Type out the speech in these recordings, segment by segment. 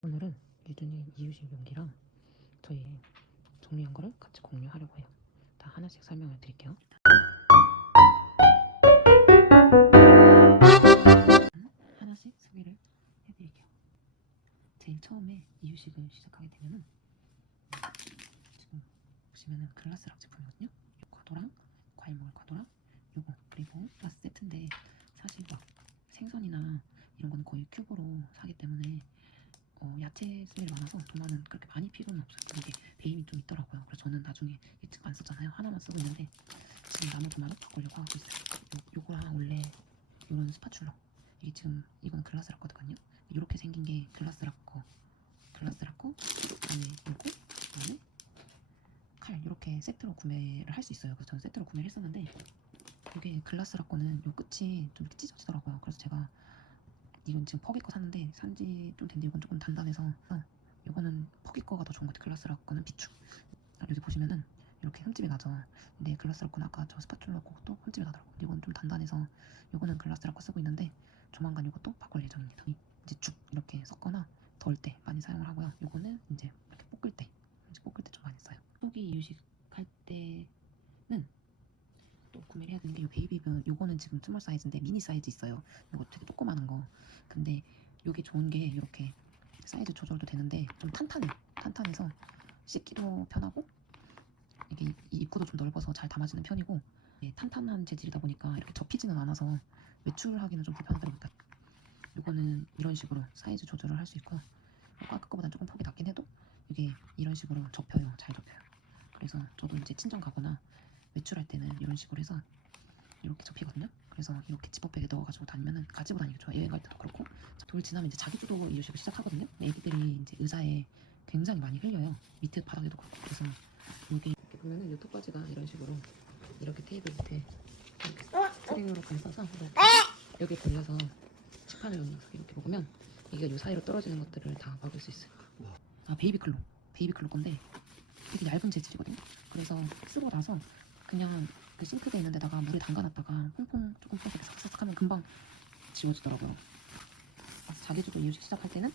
오늘은 유준이 이유식 용기랑 저희 정리한 거를 같이 공유하려고 해요. 다 하나씩 설명을 드릴게요. 하나씩 소개를 해드릴게요. 제일 처음에 이유식을 시작하게 되면은 지금 보시면은 글라스락 제품이거든요. 요 과도랑 과일 먹을 과도랑 요거 그리고 플러스 세트인데 사실 막 생선이나 이런 건 거의 큐브로 사기 때문에 어, 야채 스멜이 많아서 도마는 그렇게 많이 필요는 없어요. 근데 이게 배임이 좀 있더라고요. 그래서 저는 나중에 예측 안 썼잖아요. 하나만 쓰고 있는데 지금 도마는 바꾸려고 하고 있어요. 요, 요거랑 원래 요런 스파츌러 이게 지금 이건 글라스락 거거든요. 이렇게 생긴 게 글라스락 거, 그다음에 요거, 그다음에 칼 이렇게 세트로 구매를 할 수 있어요. 그래서 저는 세트로 구매를 했었는데 이게 글라스락 거는 요 끝이 좀 이렇게 찢어지더라고요. 그래서 제가 이건 지금 퍼기 거 샀는데 산지 좀 됐는데 이건 조금 단단해서 어, 이거는 퍼기 거가 더 좋은 것 같아요. 글라스락 거는 비추. 아, 여기 보시면은 이렇게 흠집이 나죠. 근데 글라스락 거는 아까 저 스파츌러 거도 흠집이 나더라고요. 근데 이건 좀 단단해서 이거는 글라스락 거 쓰고 있는데 조만간 이것도 바꿀 예정입니다. 이- 이제 죽 이렇게 섞거나 덜 때 많이 사용을 하고요. 이거는 이제 이렇게 볶을 때 이제 볶을 때 좀 많이 써요. 소기 이유식 할 때는 또 구매를 해야 되는 게 이 베이비분 요거는 지금 스몰 사이즈인데 미니 사이즈 있어요. 요거 되게 조그마한 거. 근데 요게 좋은 게 이렇게 사이즈 조절도 되는데 좀 탄탄해. 탄탄해서 씻기도 편하고 이게 이 입구도 좀 넓어서 잘 담아지는 편이고 예, 탄탄한 재질이다 보니까 이렇게 접히지는 않아서 외출하기는 좀 불편하더라고요. 요거는 이런 식으로 사이즈 조절을 할 수 있고 아까 거보다 조금 폭이 낮긴 해도 이게 이런 식으로 접혀요. 잘 접혀요. 그래서 저도 이제 친정 가거나 외출할 때는 이런 식으로 해서 이렇게 접히거든요. 그래서 이렇게 지퍼백에 넣어가지고 다니면은 가지고 다니기 좋아요. 여행 갈 때도 그렇고 돌 지나면 이제 자기주도 이유식을 시작하거든요. 근데 애기들이 이제 의자에 굉장히 많이 흘려요. 밑에 바닥에도 그렇고 그래서 여기 이렇게 보면은 요 톱바지가 이런 식으로 이렇게 테이블 밑에 이렇게 스트링으로 감싸서 여기 걸려서 넣는 녀석 이렇게 먹으면 이게 요 사이로 떨어지는 것들을 다 막을 수 있어요. 아 베이비 클로 베이비 클로 건데 되게 얇은 재질이거든요. 그래서 쓰고 나서 그냥 그 싱크대 있는 데다가 물에 담가놨다가 퐁퐁 조금 퐁퐁 싹싹 하면 금방 지워지더라고요. 그래서 자기주도 이유식 시작할 때는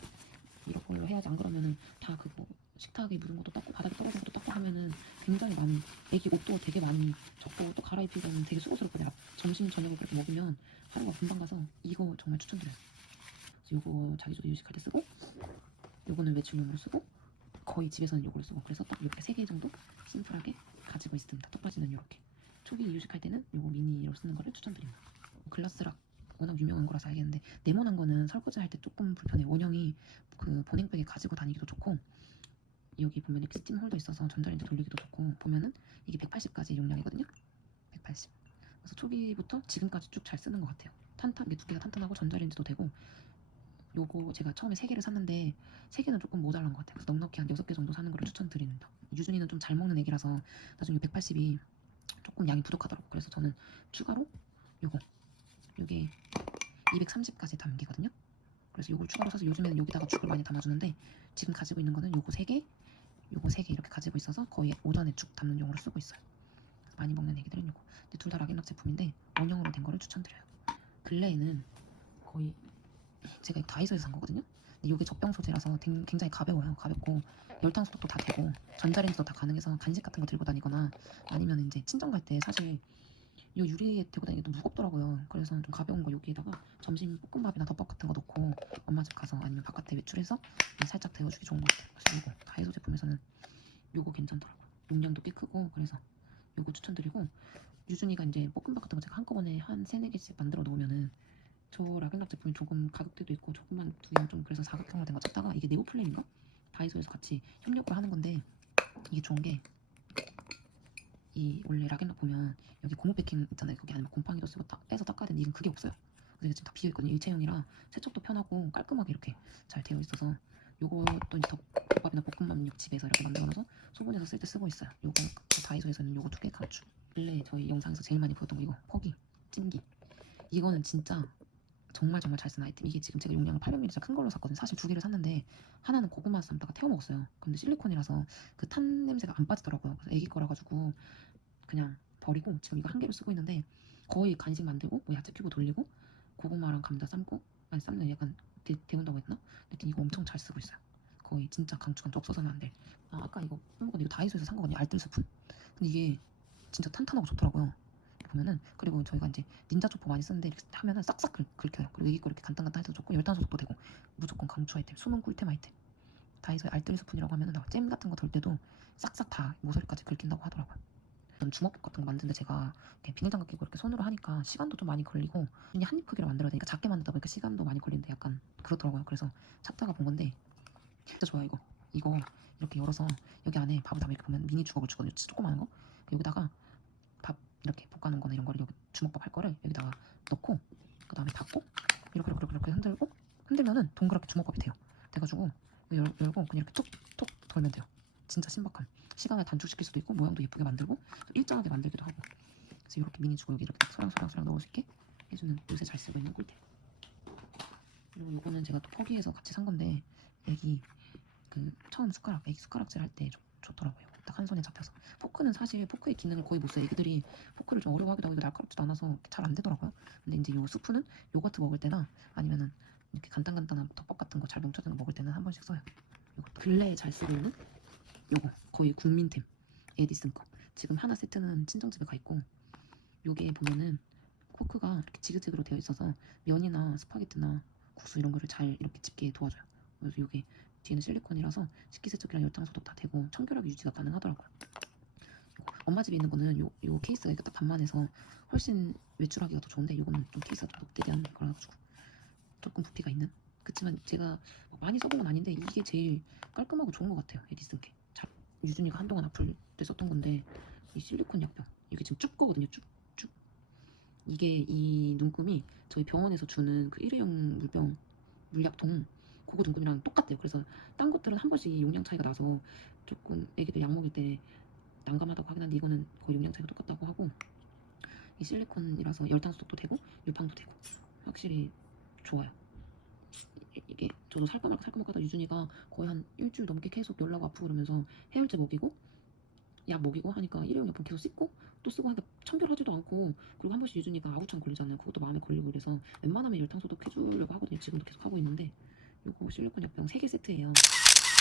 이런 걸로 해야지 안 그러면은 다 그거 식탁에 묻은 것도 닦고 바닥에 떨어진 것도 닦고 하면은 굉장히 많이 애기 옷도 되게 많이 적고 또 갈아입히고는 되게 수고스럽거든요. 점심 저녁을 그렇게 먹으면 하루가 금방 가서 이거 정말 추천드려요. 그래서 요거 자기주도 이유식 할 때 쓰고 요거는 외출용으로 쓰고 거의 집에서는 요걸 쓰고 그래서 딱 이렇게 세 개 정도 심플하게 가지고 있습니다. 톱바지는 이렇게 초기 이유식할 때는 요거 미니로 쓰는 거를 추천드립니다. 글라스락 워낙 유명한 거라서 알겠는데 네모난 거는 설거지 할 때 조금 불편해. 원형이 그 보냉백에 가지고 다니기도 좋고 여기 보면 이렇게 스팀 홀더 있어서 전자레인지 돌리기도 좋고 보면은 이게 180까지 용량이거든요. 180. 그래서 초기부터 지금까지 쭉 잘 쓰는 것 같아요. 탄탄 이게 두께가 탄탄하고 전자레인지도 되고 요거 제가 처음에 세 개를 샀는데 세 개는 조금 모자란 것 같아요. 그래서 넉넉히 한 여섯 개 정도 사는 걸 추천드립니다. 유준이는 좀 잘 먹는 애기라서 나중에 180이 조금 양이 부족하더라고. 그래서 저는 추가로 요거 요게 230까지 담기거든요. 그래서 요걸 추가로 사서 요즘에는 여기다가 죽을 많이 담아주는데 지금 가지고 있는 거는 요거 세 개, 요거 세개 이렇게 가지고 있어서 거의 오전에 죽 담는 용으로 쓰고 있어요. 많이 먹는 애기들은 요거. 근데 둘 다 락앤락 제품인데 원형으로 된 거를 추천드려요. 근래에는 거의 제가 다이소에서 산 거거든요. 이게 젖병 소재라서 댕- 굉장히 가벼워요. 가볍고 열탕 소독도 다 되고 전자레인지도 다 가능해서 간식 같은 거 들고 다니거나 아니면 이제 친정 갈 때 사실 이 유리에 들고 다니기 도 무겁더라고요. 그래서 좀 가벼운 거 여기에다가 점심 볶음밥이나 덮밥 같은 거 넣고 엄마 집 가서 아니면 바깥에 외출해서 살짝 데워주기 좋은 것 같아요. 그래서 이거 다이소 제품에서는 요거 괜찮더라고요. 용량도 꽤 크고 그래서 요거 추천드리고 유준이가 이제 볶음밥 같은 거 제가 한꺼번에 한 세네 개씩 만들어 놓으면은 저 락앤락 제품이 조금 가격대도 있고 조금만 두개 좀 그래서 사각형으로 된 거 찾다가 이게 네오 플레임인가? 다이소에서 같이 협력을 하는 건데 이게 좋은 게 이 원래 락앤락 보면 여기 고무 패킹 있잖아요. 거기 막 곰팡이도 쓰고 딱 빼서 닦아야 되는데 이건 그게 없어요. 그래서 이게 지금 다 비어 있거든요. 일체형이라 세척도 편하고 깔끔하게 이렇게 잘 되어 있어서 요것도 이제 덮밥이나 볶음밥 집에서 이렇게 만들어놔서 소분해서 쓸 때 쓰고 있어요. 요거 그 다이소에서는 요거 두 개 가주. 원래 저희 영상에서 제일 많이 보였던 거 이거 퍼기 찜기. 이거는 진짜 정말 정말 잘 쓰는 아이템. 이게 지금 제가 용량을 800ml 큰 걸로 샀거든요. 사실 두 개를 샀는데 하나는 고구마 삶다가 태워 먹었어요. 근데 실리콘이라서 그 탄 냄새가 안 빠지더라고요. 그래서 애기 거라 가지고 그냥 버리고 지금 이거 한 개로 쓰고 있는데 거의 간식 만들고 뭐 야채 큐브 돌리고 고구마랑 감자 삶고 아니 삶는 약간 데, 데운다고 했나? 근데 이거 엄청 잘 쓰고 있어요. 거의 진짜 강추 강추 없어서는 안 돼. 아 아까 이거 한번 이거 다이소에서 산 거거든요. 알뜰 스푼. 근데 이게 진짜 탄탄하고 좋더라고요. 보면은 그리고 저희가 이제 닌자 초포 많이 쓰는데 이렇게 하면은 싹싹 긁, 긁혀요. 그리고 이거 이렇게 간단간단해서 좋고 열단소독도 되고 무조건 강추 아이템, 숨은 꿀템 아이템. 다이소에 알뜰 스푼이라고 하면은 나잼 같은 거 덜 때도 싹싹 다 모서리까지 긁힌다고 하더라고요. 주먹밥 같은 거 만드는데 제가 이렇게 비닐 장갑 끼고 이렇게 손으로 하니까 시간도 좀 많이 걸리고 이게 한입 크기로 만들어야 되니까 작게 만들다 보니까 시간도 많이 걸리는데 약간 그렇더라고요. 그래서 찾다가 본 건데 진짜 좋아요 이거. 이거 이렇게 열어서 여기 안에 밥을 담아 이렇게 보면 미니 주걱을 주거든요. 조그마한 거. 여기다가 밥 이렇게 볶아놓은 거나 이런 거를 여기 주먹밥 할 거를 여기다가 넣고 그 다음에 닫고 이렇게 이렇게 이렇게 흔들고 흔들면은 동그랗게 주먹밥이 돼요. 돼가지고 열, 열고 그냥 이렇게 톡톡 돌면 돼요. 진짜 신박한. 시간을 단축시킬 수도 있고 모양도 예쁘게 만들고 일정하게 만들기도 하고 그래서 이렇게 미니 주걱 여기 이렇게 딱 소량소량소량 넣을 수 있게 해주는 요새 잘 쓰고 있는 꿀템. 그리고 요거는 제가 또 포기해서 같이 산 건데 애기 그 처음 숟가락 애기 숟가락질 할 때 좋더라고요. 딱 한 손에 잡혀서 포크는 사실 포크의 기능을 거의 못 써요. 애기들이 포크를 좀 어려워하기도 하고 날카롭지도 않아서 잘 안 되더라고요. 근데 이제 요 스푼은 요거트 먹을 때나 아니면은 이렇게 간단간단한 덮밥 같은 거 잘 뭉쳐진 거 먹을 때는 한 번씩 써요. 요거 근래에 잘 쓰고 있는 요거 거의 국민템 에디슨 거. 지금 하나 세트는 친정집에 가 있고 요게 보면은 포크가 이렇게 지그재그로 되어 있어서 면이나 스파게티나 국수 이런 거를 잘 이렇게 집게 도와줘요. 그래서 요게 뒤에는 실리콘이라서 식기세척기랑 열탕소독 다 되고 청결하게 유지가 가능하더라고요. 엄마 집에 있는 거는 요, 요 케이스가 이렇게 딱 반만해서 훨씬 외출하기가 더 좋은데 요거는 좀 케이스가 좀 녹대리한 거라가지고 조금 부피가 있는? 그치만 제가 뭐 많이 써본 건 아닌데 이게 제일 깔끔하고 좋은 것 같아요 에디슨 게. 잘, 유준이가 한동안 아플 때 썼던 건데 이 실리콘 약병. 이게 지금 쭉 거거든요 쭉쭉. 이게 이 눈금이 저희 병원에서 주는 그 일회용 물병 물약통 그거 눈금이랑 똑같대요 그래서 딴 것들은 한 번씩 용량 차이가 나서 조금 애기들 약 먹일 때 난감하다고 하긴 한데 이거는 거의 용량 차이가 똑같다고 하고 이 실리콘이라서 열탄 소독도 되고 유팡도 되고 확실히 좋아요. 이- 이게 저도 살까 말까 살까 말까 하다 유준이가 거의 한 일주일 넘게 계속 열나고 아프고 그러면서 해열제 먹이고 약 먹이고 하니까 일회용 약품 계속 씻고 또 쓰고 하니까 청결하지도 않고 그리고 한 번씩 유준이가 아우창 걸리잖아요. 그것도 마음에 걸리고 그래서 웬만하면 열탕 소독 해주려고 하거든요. 지금도 계속 하고 있는데 요거 실리콘 약병 3개 세트예요.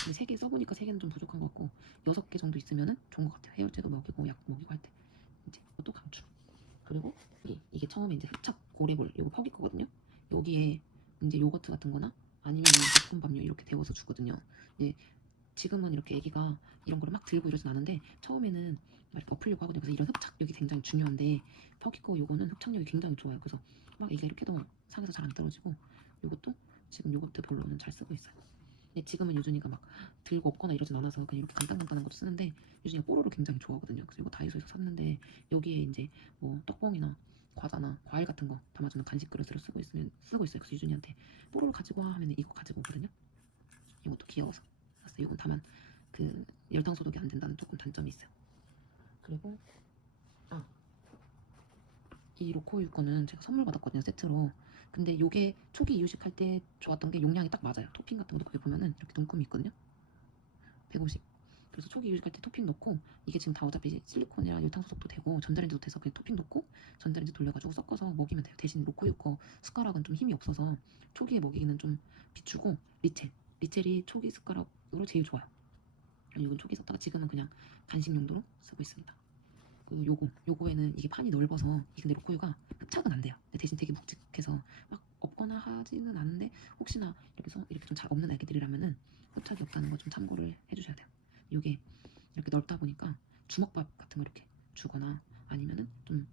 3개 써보니까 3개는 좀 부족한 것 같고 6개 정도 있으면은 좋은 것 같아요. 해열제도 먹이고 약 먹이고 할 때 이제 이것도 강추. 그리고 이, 이게 처음에 이제 흡착 고래볼 요거 퍽이 거거든요. 여기에 이제 요거트 같은 거나 아니면 볶음밥류 이렇게 데워서 주거든요. 근데 지금은 이렇게 애기가 이런 거를 막 들고 이러진 않은데 처음에는 막 엎으려고 하거든요. 그래서 이런 흡착력이 굉장히 중요한데 퍼기거 요거는 흡착력이 굉장히 좋아요. 그래서 막 애기가 이렇게 해도 상에서 잘 안 떨어지고 요것도 지금 요거트 볼로는 잘 쓰고 있어요. 근데 지금은 유준이가 막 들고 없거나 이러진 않아서 그냥 이렇게 간단간단한 것도 쓰는데 유준이가 뽀로로 굉장히 좋아하거든요. 그래서 이거 다이소에서 샀는데 여기에 이제 뭐 떡봉이나 과자나 과일 같은 거 담아주는 간식 그릇으로 쓰고 있으면 쓰고 있어요. 그래서 유준이한테 뽀로로 가지고 와 하면 이거 가지고 오거든요. 이것도 귀여워서 샀어요. 이건 다만 그 열탕 소독이 안 된다는 조금 단점이 있어요. 그리고 아 이 로코유 거는 제가 선물 받았거든요 세트로. 근데 요게 초기 이유식 할 때 좋았던 게 용량이 딱 맞아요. 토핑 같은 것도 거기 보면은 이렇게 눈금이 있거든요. 150. 그래서 초기 이유식 할 때 토핑 넣고 이게 지금 다 어차피 실리콘이랑 열탕 소독도 되고 전자레인지도 돼서 그냥 토핑 넣고 전자레인지 돌려가지고 섞어서 먹이면 돼요. 대신 로코유 거 숟가락은 좀 힘이 없어서 초기에 먹이기는 좀 비추고 리첼 리첼이 초기 숟가락으로 제일 좋아요. 이건 초기 썼다가 지금은 그냥 간식 용도로 쓰고 있습니다. 그 요거 요거에는 이게 판이 넓어서 이게 근데 로코유가 흡착은 안 돼요. 대신 되게 묵직해서 막 없거나 하지는 않는데 혹시나 이렇게 서 이렇게 좀 잘 없는 애기들이라면은 흡착이 없다는 거 좀 참고를 해주셔야 돼요. 요게 이렇게 넓다 보니까 주먹밥 같은 거 이렇게 주거나 아니면은 좀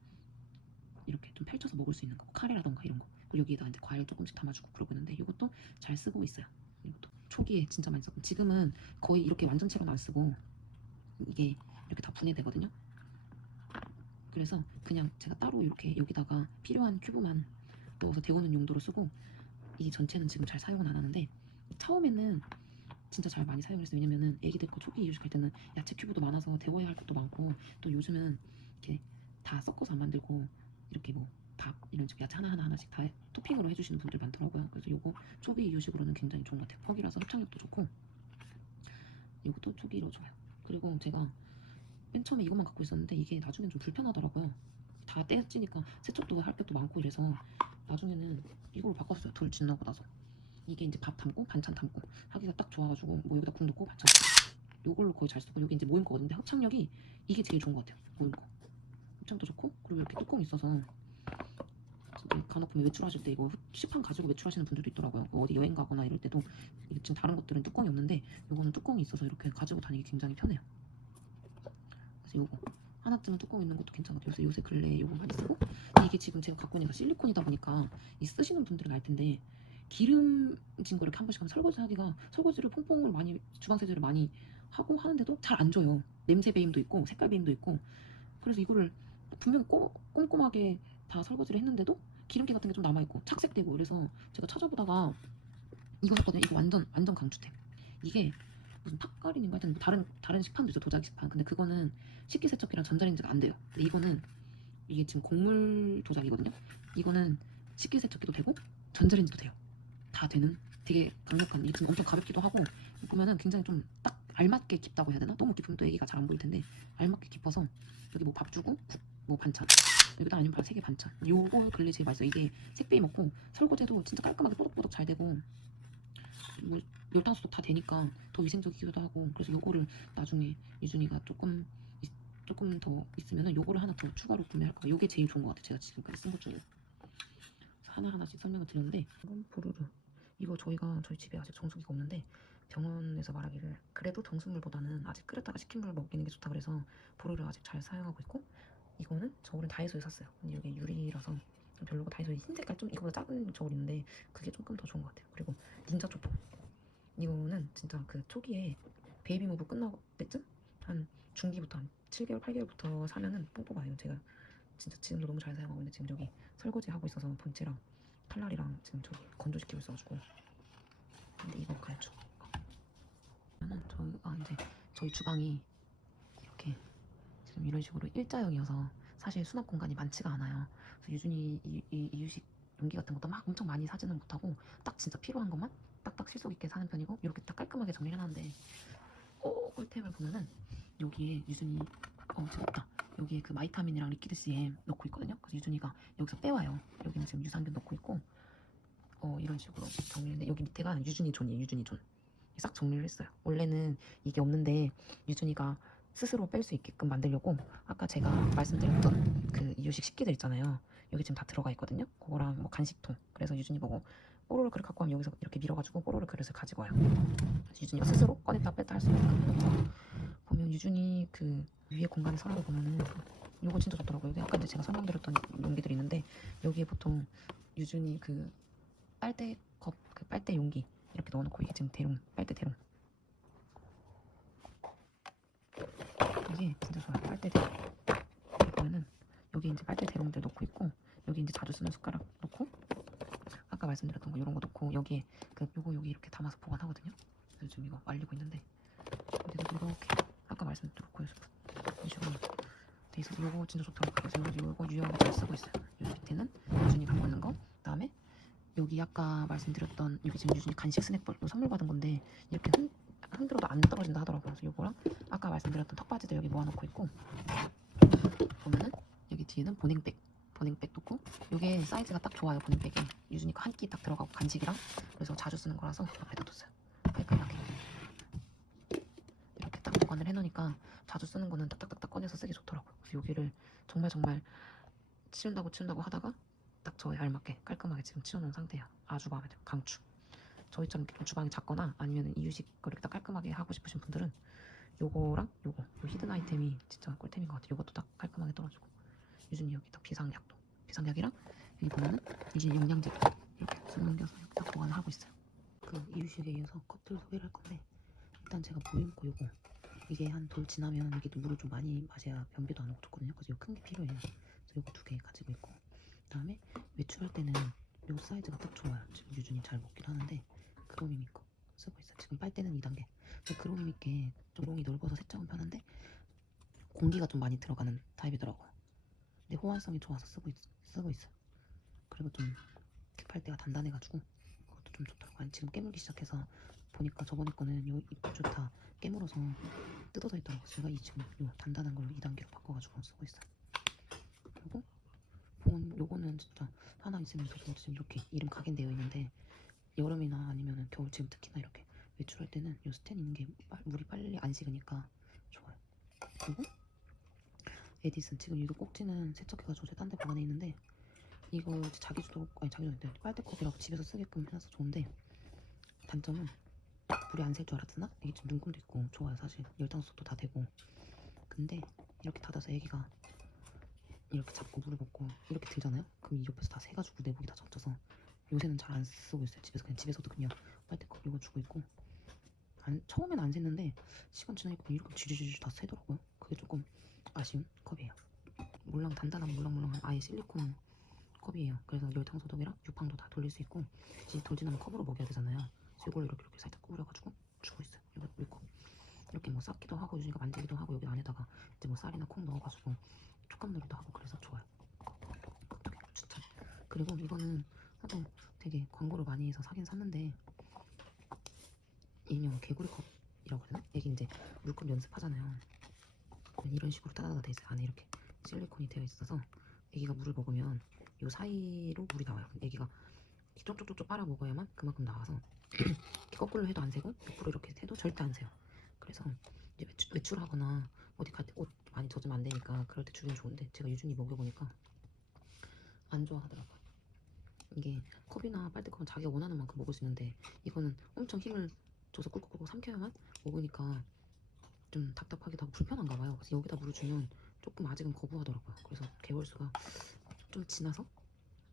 이렇게 좀 펼쳐서 먹을 수 있는 거 카레라던가 이런 거 그리고 여기에다 이제 과일 조금씩 담아주고 그러고 있는데 이것도 잘 쓰고 있어요. 이것도 초기에 진짜 많이 썼고 지금은 거의 이렇게 완전체로는 안 쓰고 이게 이렇게 다 분해되거든요. 그래서 그냥 제가 따로 이렇게 여기다가 필요한 큐브만 넣어서 데우는 용도로 쓰고 이 전체는 지금 잘 사용은 안 하는데 처음에는 진짜 잘 많이 사용했어요. 왜냐면은 애기들 거 초기 이유식할 때는 야채 큐브도 많아서 데워야 할 것도 많고 또 요즘은 이렇게 다 섞어서 안 만들고 이렇게 뭐 밥 이런 식으로 야채 하나 하나 하나씩 다 토핑으로 해주시는 분들 많더라고요. 그래서 요거 초기 이유식으로는 굉장히 좋은 것 같아요. 퍽이라서 흡착력도 좋고 이것도 초기로 좋아요. 그리고 제가 맨 처음에 이것만 갖고 있었는데 이게 나중엔 좀 불편하더라고요. 다 떼지니까 세척도 할 것도 많고 이래서 나중에는 이걸로 바꿨어요. 돌 지나고 나서 이게 이제 밥 담고 반찬 담고 하기가 딱 좋아가지고 뭐 여기다 국 넣고 반찬 요걸로 거의 잘 쓰고 여기 이제 모임 거거든요. 합착력이 이게 제일 좋은 것 같아요. 모임 거. 합착도 좋고 그리고 이렇게 뚜껑이 있어서 간혹보면 외출하실 때 이거 시판 가지고 외출하시는 분들도 있더라고요. 뭐 어디 여행 가거나 이럴 때도 지금 다른 것들은 뚜껑이 없는데 요거는 뚜껑이 있어서 이렇게 가지고 다니기 굉장히 편해요. 그래서 요거 하나쯤은 뚜껑 있는 것도 괜찮거든요. 그래서 요새 근래 요거 많이 쓰고 이게 지금 제가 갖고 있는 게 실리콘이다 보니까 이 쓰시는 분들은 알 텐데 기름진 거 이렇게 한 번씩 하면 설거지 하기가 설거지를 퐁퐁을 많이 주방 세제를 많이 하고 하는데도 잘 안 져요. 냄새 배임도 있고 색깔 배임도 있고 그래서 이거를 분명 꼼, 꼼꼼하게 다 설거지를 했는데도 기름기 같은 게 좀 남아 있고 착색되고 그래서 제가 찾아보다가 이거 샀거든요. 이거 완전 완전 강추템. 이게 무슨 탑가린인가 하여튼 다른 다른 식판도 있어 도자기 식판. 근데 그거는 식기세척기랑 전자레인지가 안 돼요. 근데 이거는 이게 지금 곡물 도자기거든요. 이거는 식기세척기도 되고 전자레인지도 돼요. 다 되는 되게 강력한 이게 엄청 가볍기도 하고 보면은 굉장히 좀 딱 알맞게 깊다고 해야 되나? 너무 깊으면 또 애기가 잘 안 보일 텐데 알맞게 깊어서 여기 뭐 밥 주고 국, 뭐 반찬 여기다 아니면 바로 세개 반찬 요거 근래 제일 맛있어 이게 색배이 먹고 설거지도 진짜 깔끔하게 뽀득뽀득 잘 되고 뭐 열탕수도 다 되니까 더 위생적이기도 하고 그래서 요거를 나중에 유준이가 조금 있- 조금 더 있으면은 요거를 하나 더 추가로 구매할까 봐 요게 제일 좋은 것 같아요 제가 지금까지 쓴 것 중에. 그래서 하나 하나씩 설명을 드렸는데 이건 보루루 이거 저희가 저희 집에 아직 정수기가 없는데 병원에서 말하기를 그래도 정수물보다는 아직 끓였다가 식힌 물 먹이는 게 좋다 그래서 보루를 아직 잘 사용하고 있고 이거는 저울은 다이소에 샀어요. 근데 이게 유리라서 좀 별로고 다이소에 흰 색깔 좀 이거보다 작은 저울 있는데 그게 조금 더 좋은 것 같아요. 그리고 닌자 초포 이거는 진짜 그 초기에 베이비 무브 끝날 때쯤 한 중기부터 한 7개월 8개월부터 사면은 뽕뽕해요. 제가 진짜 지금도 너무 잘 사용하고 있는데 지금 저기 설거지 하고 있어서 본체랑 칼날이랑 지금 저기 건조시키고 있어가지고. 근데 이거 가야죠 저는 저희 아 이제 저희 주방이 이렇게 지금 이런 식으로 일자형이어서 사실 수납 공간이 많지가 않아요. 그래서 유준이 이, 이, 이유식 용기 같은 것도 막 엄청 많이 사지는 못하고 딱 진짜 필요한 것만 딱딱 실속 있게 사는 편이고 이렇게 딱 깔끔하게 정리를 해놨는데 어 꿀템을 보면은 여기에 유준이 어 지금 없다 여기에 그 마이타민이랑 리퀴드 CM 넣고 있거든요. 그래서 유준이가 여기서 빼와요. 여기는 지금 유산균 넣고 있고 어 이런 식으로 정리했는데 여기 밑에가 유준이 존이에요. 유준이 존. 싹 정리를 했어요. 원래는 이게 없는데 유준이가 스스로 뺄 수 있게끔 만들려고 아까 제가 말씀드렸던 그 이유식 식기들 있잖아요. 여기 지금 다 들어가 있거든요. 그거랑 뭐 간식통. 그래서 유준이 보고 뽀로로 그릇 갖고 와면 여기서 이렇게 밀어가지고 뽀로로 그릇을 가지고 와요. 유준이가 스스로 꺼냈다 뺐다 할 수 있게끔 보면 유준이 그 위에 공간에 서랍을 보면은 요거 진짜 좋더라고요. 아까 이제 제가 설명드렸던 용기들이 있는데 여기에 보통 유준이 그 빨대 컵, 그 빨대 용기 이렇게 넣어놓고 이게 지금 대롱, 빨대 대롱. 이게 진짜 좋아요. 빨대 대롱. 보면은 여기 이제 빨대 대롱들 넣고 있고 여기 이제 자주 쓰는 숟가락 넣고 아까 말씀드렸던 거 이런 거 넣고 여기에 그 요거 여기 이렇게 담아서 보관하거든요. 그래서 지금 이거 말리고 있는데 여기도 이렇게 아까 말씀드렸고 이런 식으로 돼 있어서 요거 진짜 좋더라고요. 그래서 요거 유용하게 잘 쓰고 있어요. 요 밑에는 유준이 갖고 있는 거, 그다음에 여기 아까 말씀드렸던 여기 지금 유준이 간식 스낵볼 이거 선물 받은 건데 이렇게 흔, 흔들어도 안 떨어진다 하더라고요. 그래서 요거랑 아까 말씀드렸던 턱받이도 여기 모아놓고 있고 보면은 여기 뒤에는 보냉백 보냉백 놓고 요게 사이즈가 딱 좋아요 보냉백이. 유준이 거한끼 딱 들어가고 간식이랑 그래서 자주 쓰는 거라서 여기다 뒀어요. 깔끔하게. 이렇게 딱 보관을 해놓으니까 자주 쓰는 거는 딱딱딱딱 꺼내서 쓰기 좋더라고요. 그래서 여기를 정말 정말 치운다고 치운다고 하다가 딱 저에 알맞게 깔끔하게 지금 치워놓은 상태예요 아주 마음에 들어요. 강추. 저희처럼 주방이 작거나 아니면 이유식 거 이렇게 딱 깔끔하게 하고 싶으신 분들은 요거랑 요거. 요 히든 아이템이 진짜 꿀템인 것 같아요. 요것도 딱 깔끔하게 떨어지고 유준이 여기 딱 비상약도 비상약이랑 여기 보면은 유준이 영양제 이렇게 이렇게 딱 보관을 하고 있어요. 그 이유식에 이어서 컵들 소개를 할 건데 일단 제가 보임고 요거 이게 한 돌 지나면 여기 물을 좀 많이 마셔야 변비도 안 오고 좋거든요. 그래서 요 큰 게 필요해요. 그래서 요거 두 개 가지고 있고 그 다음에 외출할 때는 요 사이즈가 딱 좋아요. 지금 유준이 잘 먹긴 하는데 그로미미 거 쓰고 있어요. 지금 빨대는 2단계. 그로미미 게 조롱이 넓어서 세척은 편한데 공기가 좀 많이 들어가는 타입이더라고요 근데 호환성이 좋아서 쓰고, 있, 쓰고 있어요. 그리고 좀 킵할 때가 단단해가지고 그것도 좀 좋더라고요. 지금 깨물기 시작해서 보니까 저번에 거는 요 이쪽 다 깨물어서 뜯어져 있더라고요. 제가 이 지금 요 단단한 걸로 2단계로 바꿔가지고 쓰고 있어요. 그리고 본 요거는 진짜 하나 있으면 더 좋아 지금 이렇게 이름 각인되어 있는데 여름이나 아니면 겨울 지금 특히나 이렇게 외출할 때는 이 스텐 있는 게 빨- 물이 빨리 안 식으니까 좋아요. 그리고 에디슨 지금 이거 꼭지는 세척해가지고 제 딴 데 보관해 있는데 이거 자기 주도 아니 자기 주도 빨대컵이라고 집에서 쓰게끔 해놔서 좋은데 단점은 물이 안 셀 줄 알았으나? 이게 지금 눈금도 있고 좋아요 사실. 열당수도 다 되고. 근데 이렇게 닫아서 애기가 이렇게 잡고 물을 먹고 이렇게 들잖아요? 그럼 이 옆에서 다 새가지고 내복이 다 젖혀서 요새는 잘 안 쓰고 있어요 집에서. 그냥 집에서도 그냥 빨대컵 이거 주고 있고. 안, 처음엔 안 샜는데 시간 지나니까 이렇게 쥐쥐쥐 다 새더라고요 그게 조금 아쉬운 컵이에요. 물랑 단단한 물랑물랑한 아예 실리콘 컵이에요. 그래서 열탕 소독이랑 유팡도 다 돌릴 수 있고 이제 돌진하면 컵으로 먹여야 되잖아요. 그래서 이걸 이렇게 이렇게 살짝 구부려가지고 주고 있어요. 이거 물컵. 이렇게 뭐 쌓기도 하고 유진이가 만지기도 하고 여기 안에다가 이제 뭐 쌀이나 콩 넣어가지고 촉감놀이도 하고 그래서 좋아요. 되게 추천. 그리고 이거는 하도 되게 광고를 많이 해서 사긴 샀는데 일명 개구리 컵이라고 그러나? 이게 이제 물컵 연습하잖아요 이런 식으로 따다가 돼 있어요 안에 이렇게 실리콘이 되어 있어서 애기가 물을 먹으면 이 사이로 물이 나와요. 애기가 쪽쪽쪽쪽 빨아 먹어야만 그만큼 나와서 거꾸로 해도 안 새고 옆으로 이렇게 해도 절대 안 새요. 그래서 이제 외출, 외출하거나 어디 갈 때 옷 많이 젖으면 안 되니까 그럴 때 주긴 좋은데 제가 유준이 먹여보니까 안 좋아하더라고요. 이게 컵이나 빨대컵은 자기가 원하는 만큼 먹을 수 있는데 이거는 엄청 힘을 줘서 꿀꿀꿀 삼켜야만 먹으니까 좀 답답하기도 하고 불편한가 봐요. 그래서 여기다 물을 주면 조금 아직은 거부하더라고요. 그래서 개월수가 좀 지나서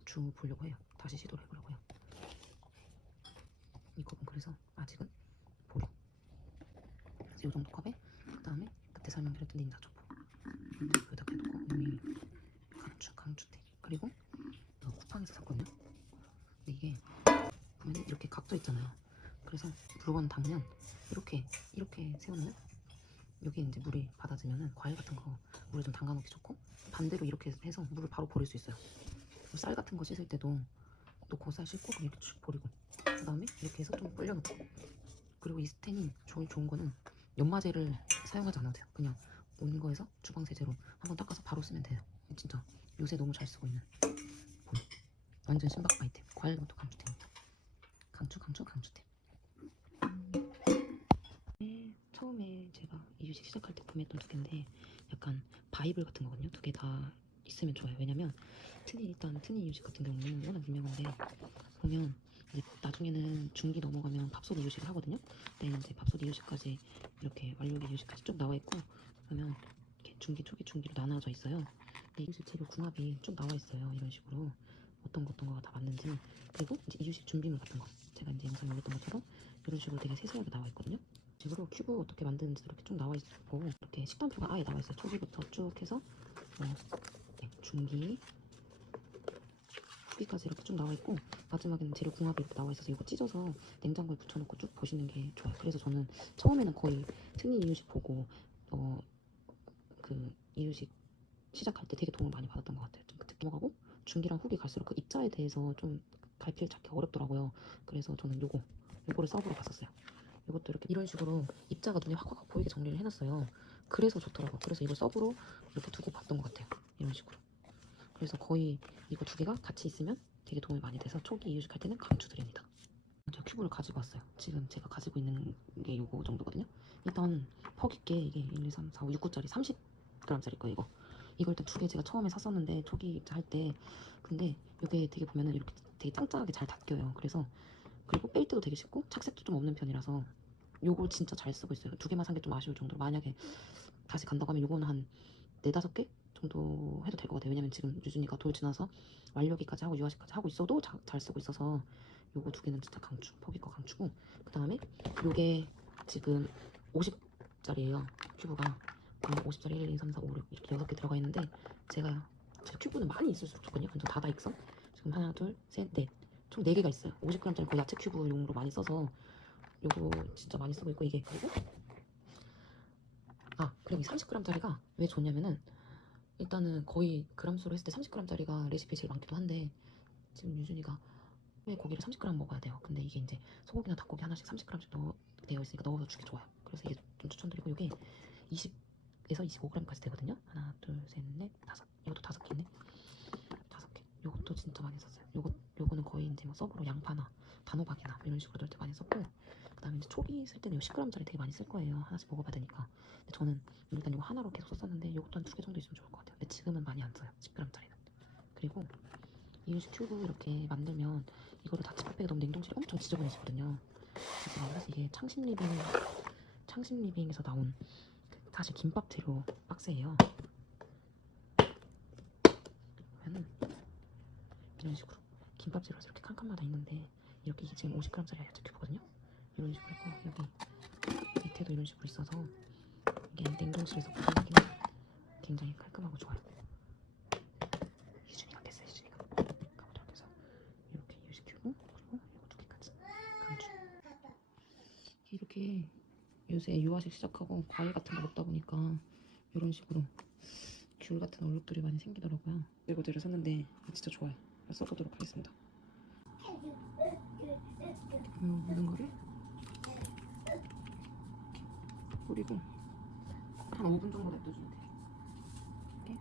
주 보려고 해요. 다시 시도를 해보려고 해요. 이 컵은 그래서 아직은 그래서 이 정도 컵에 그 다음에 그때 설명드렸던 닌자 초보. 여기다 해놓고 이미 강추 강추대 그리고 이거 쿠팡에서 샀거든요. 근데 이게 보면 이렇게 각져 있잖아요. 그래서 물건 담으면 이렇게 이렇게 세우면 여기 이제 물이 받아지면은 과일 같은 거 물에 좀 담가놓기 좋고 반대로 이렇게 해서 물을 바로 버릴 수 있어요. 쌀 같은 거 씻을 때도 놓고 쌀 씻고 그냥 이렇게 쭉 버리고 그 다음에 이렇게 해서 좀 불려놓고 그리고 이 스텐이 좋은, 좋은 거는 연마제를 사용하지 않아도 돼요. 그냥 온 거에서 주방 세제로 한번 닦아서 바로 쓰면 돼요. 진짜 요새 너무 잘 쓰고 있는 본. 완전 신박 아이템. 과일 것도 강추템입니다. 강추 강추 강추템 이유식 시작할 때 구매했던 두 개인데 약간 바이블 같은 거거든요. 두 개 다 있으면 좋아요. 왜냐면 트니 일단 트니 이유식 같은 경우는 워낙 유명한데 보면 이제 나중에는 중기 넘어가면 밥솥 이유식을 하거든요. 근데 이제 밥솥 이유식까지 이렇게 완료기 이유식까지 쭉 나와 있고 그러면 이렇게 중기 초기 중기로 나눠져 있어요. 근데 이유식 재료 궁합이 쭉 나와 있어요. 이런 식으로 어떤 거 어떤 거가 다 맞는지 그리고 이제 이유식 준비물 같은 거 제가 이제 영상에 올렸던 것처럼 이런 식으로 되게 세세하게 나와 있거든요. 식으로 큐브 어떻게 만드는지 이렇게 쭉 나와 있고 이렇게 식단표가 아예 나와 있어요. 초기부터 쭉 해서 어, 네, 중기, 후기까지 이렇게 쭉 나와 있고 마지막에는 재료 궁합이 이렇게 나와 있어서 이거 찢어서 냉장고에 붙여놓고 쭉 보시는 게 좋아요. 그래서 저는 처음에는 거의 특리 이유식 보고 어, 그 이유식 시작할 때 되게 도움을 많이 받았던 것 같아요. 좀 그때 넘어가고 중기랑 후기 갈수록 그 입자에 대해서 좀 갈피를 찾기 어렵더라고요. 그래서 저는 요거 요거를 써보러 갔었어요. 이것도 이렇게 이런 식으로 입자가 눈에 확확 보이게 정리를 해놨어요. 그래서 좋더라고요. 그래서 이걸 서브로 이렇게 두고 봤던 것 같아요. 이런 식으로. 그래서 거의 이거 두 개가 같이 있으면 되게 도움이 많이 돼서 초기 이유식할 때는 강추드립니다. 제가 큐브를 가지고 왔어요. 지금 제가 가지고 있는 게 요거 정도거든요. 일단 퍽 있게 이게 1, 2, 3, 4, 5, 6구짜리 30g짜리 거예요. 이거. 이걸 일단 두 개 제가 처음에 샀었는데 초기 할 때 근데 이게 되게 보면은 이렇게 되게 짱짱하게 잘 닦여요. 그래서 그리고 뺄 때도 되게 쉽고 착색도 좀 없는 편이라서 요걸 진짜 잘 쓰고 있어요. 두 개만 산 게 좀 아쉬울 정도로 만약에 다시 간다고 하면 요거는 한 네다섯 개 정도 해도 될 것 같아요. 왜냐면 지금 유준이가 돌 지나서 완료기까지 하고 유아식까지 하고 있어도 자, 잘 쓰고 있어서 요거 두 개는 진짜 강추, 포기 거 강추고 그 다음에 요게 지금 50짜리예요. 큐브가 50짜리 1, 2, 3, 4, 5, 6 이렇게 6개 들어가 있는데 제가 제 큐브는 많이 있을수록 좋거든요. 완전 다다익선 지금 하나, 둘, 셋, 넷 총 4개가 있어요. 50g짜리 그 야채 큐브용으로 많이 써서 요거 진짜 많이 쓰고 있고 이게 그리고 아 그리고 이 30g짜리가 왜 좋냐면은 일단은 거의 그람수로 했을 때 30g짜리가 레시피 제일 많기도 한데 지금 유준이가 왜 고기를 30g 먹어야 돼요. 근데 이게 이제 소고기나 닭고기 하나씩 30g씩 넣어 되어 있으니까 넣어서 주기 좋아요. 그래서 이게 좀 추천드리고 이게 20에서 25g까지 되거든요. 하나, 둘, 셋, 넷, 다섯. 이것도 다섯 개 있네. 요것도 진짜 많이 썼어요. 요거 요거는 거의 이제 뭐 서브로 양파나 단호박이나 이런 식으로 넣을 때 많이 썼고 그 다음에 이제 초기 쓸 때는 10g짜리 되게 많이 쓸 거예요. 하나씩 먹어봐야 되니까. 근데 저는 일단 이거 하나로 계속 썼었는데 이것도 한 두 개 정도 있으면 좋을 것 같아요. 근데 지금은 많이 안 써요. 10g짜리는. 그리고 이유식 튜브 이렇게 만들면 이거를 다 집합백에 넣으면 냉동실이 엄청 지저분해지거든요. 그래서 사실 이게 창심 리빙 창심 리빙에서 나온 그 사실 김밥 재료 박스예요. 그러면은 이런 식으로 김밥 재료가 이렇게 칸칸마다 있는데 이렇게 이게 지금 50g짜리 야채 큐브거든요. 이런 식으로 했고 여기 밑에도 이런 식으로 있어서 이게 냉동실에서 보관하기는 굉장히 깔끔하고 좋아요. 유준이가 됐어요, 유준이가. 가보도록 해서 이렇게 큐브 그리고 이거 두 개까지 강추. 이렇게 요새 유아식 시작하고 과일 같은 거 먹다 보니까 이런 식으로 귤 같은 얼룩들이 많이 생기더라고요. 이거들을 샀는데 진짜 좋아요. 써보도록 하겠습니다. 이 모든 거를 뿌리고 한 5분 정도 냅둬주면 돼요. 이렇게.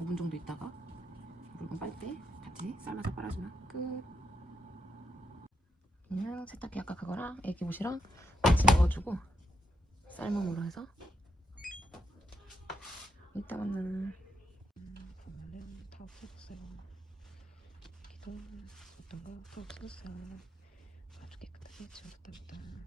오분 정도 있다가 물건 빨 때 같이 삶아서 빨아주면 끝. 그냥 세탁기 아까 그거랑 애기 옷이랑 같이 넣어주고 삶음으로 해서 이따 만나. 보면은 다 없어졌어요. 기도 어떤 거다 없어졌어요. 아주 깨끗하게 지워졌답니다.